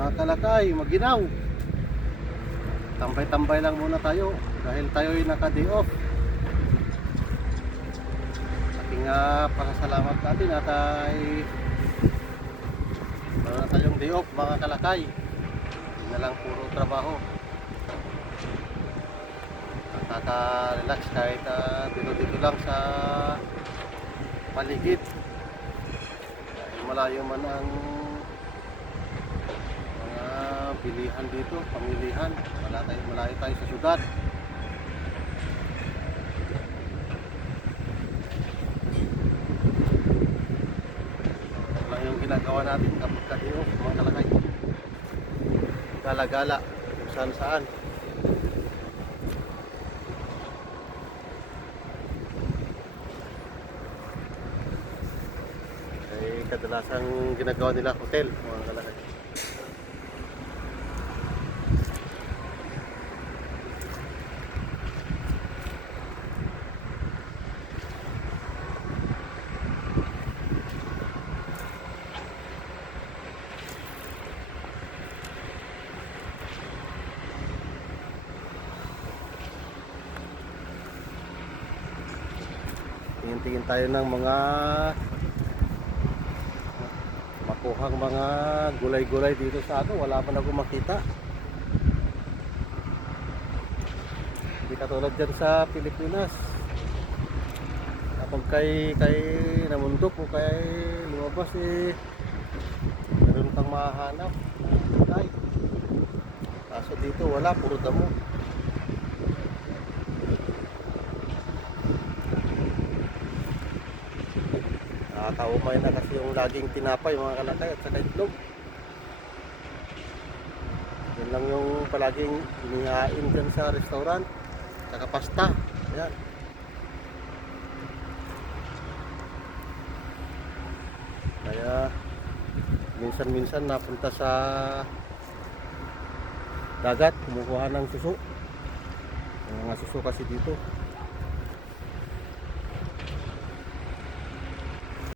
Mga kalakay, maginaw. Tambay-tambay lang muna tayo dahil tayo'y naka-day off. Ating pasasalamat natin at ay meron na tayong day off mga kalakay. Hindi na lang puro trabaho. Nakaka-relax kahit dito-dito lang sa paligid. Dahil malayo man ang mga bilihan dito, pamilihan. Malayo tayo sa syudad. Wala yung ginagawa natin kapag ka-day off mga kalakay. Gala-gala kung saan-saan. Kadalasang ginagawa nila hotel mga kalakay. Tingin-tingin tayo ng mga makuhang mga gulay-gulay dito sa ano, wala man ako makita. Hindi katulad dyan sa Pilipinas. Kapag kay namundok o kay lumabas meron kang mahanap ng gulay. Kaso dito wala, puro damo. Nakakaumay na kasi yung laging tinapay mga kalakay at saka itlog. Yan lang yung palaging inihain dyan sa restaurant. Saka pasta. Yan. Kaya minsan-minsan napunta sa dagat, kumukuha ng suso. Yung mga suso kasi dito